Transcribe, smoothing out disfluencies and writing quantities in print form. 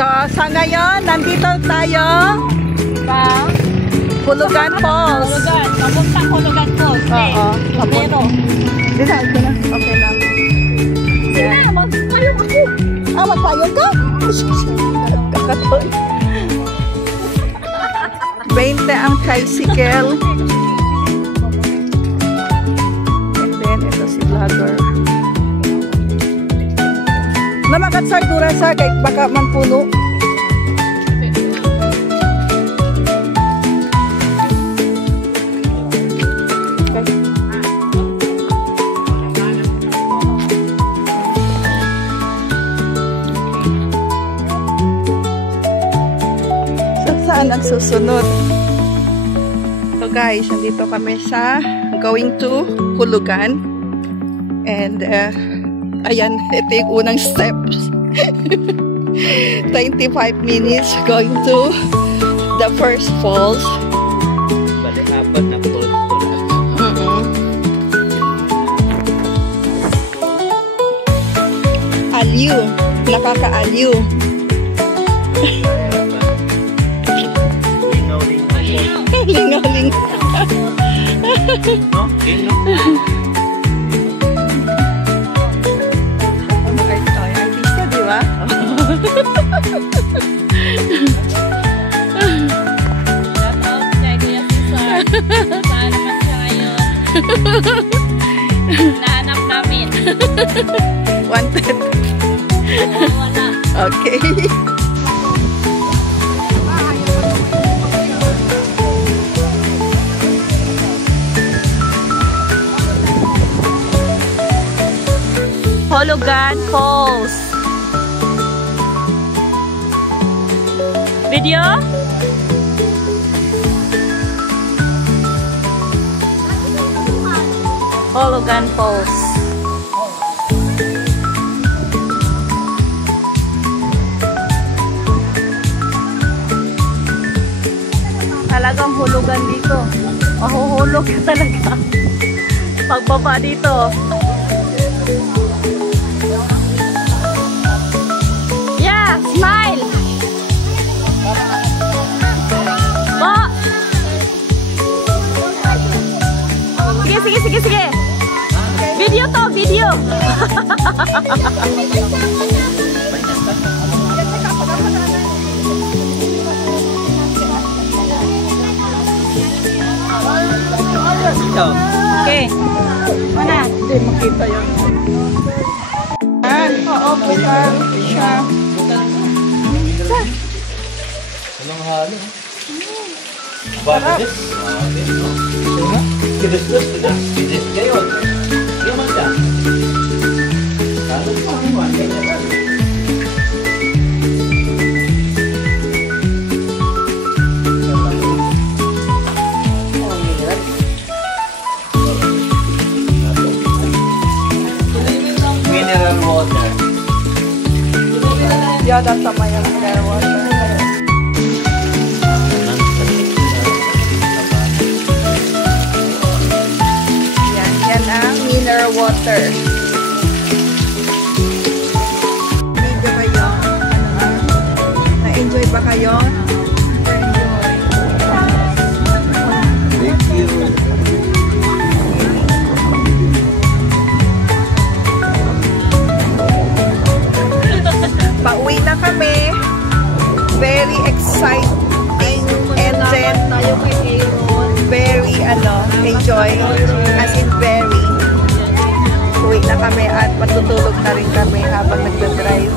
So, sa ngayon, nandito tayo sa Hulugan Falls. Hulugan. Papuntang Hulugan Falls. Oo. Pero. Di na, okay lang. Sige na, magpayong ako. Ah, magpayong ka? Kakatoy. 20 ang tricycle. And then, ito si vlogger. Namakat sa dura sa kay baka mampuno. Saan ang susunod? So guys, nandito kami sa going to Hulugan. And ayan, ito yung unang steps. 25 minutes going to the first falls. Balik apat na falls. Aliw. Nakaka-aliw. Lingaw-ling. No? King, no? Artist ka, di ba? Shout out kay Kuya Cesar. Saan naman siya ngayon? Nahanap namin. Wanted. Wala. Okay. Hulugan Falls. Video? Hulugan Falls. Talagang hulugan dito. Mahuhulog ka talaga. Pagbaba dito. Smile! Bo! Sige. Video to, video! Okay. Mana? Hindi makita yun. Oo, bukan siya. Anong halo? Badalis? Kidus-dus, kidus kayo. Hindi man siya. Halo pa, ganyan ba? Mineral water. Yada sama yung mineral water. Yan ang mineral water. Video kayo? Na-enjoy ba kayo? Thank you. Pauwi na kami. Very exciting and then very enjoy. As in very. Uwi na kami at matutulog na rin kami habang nagdadrive.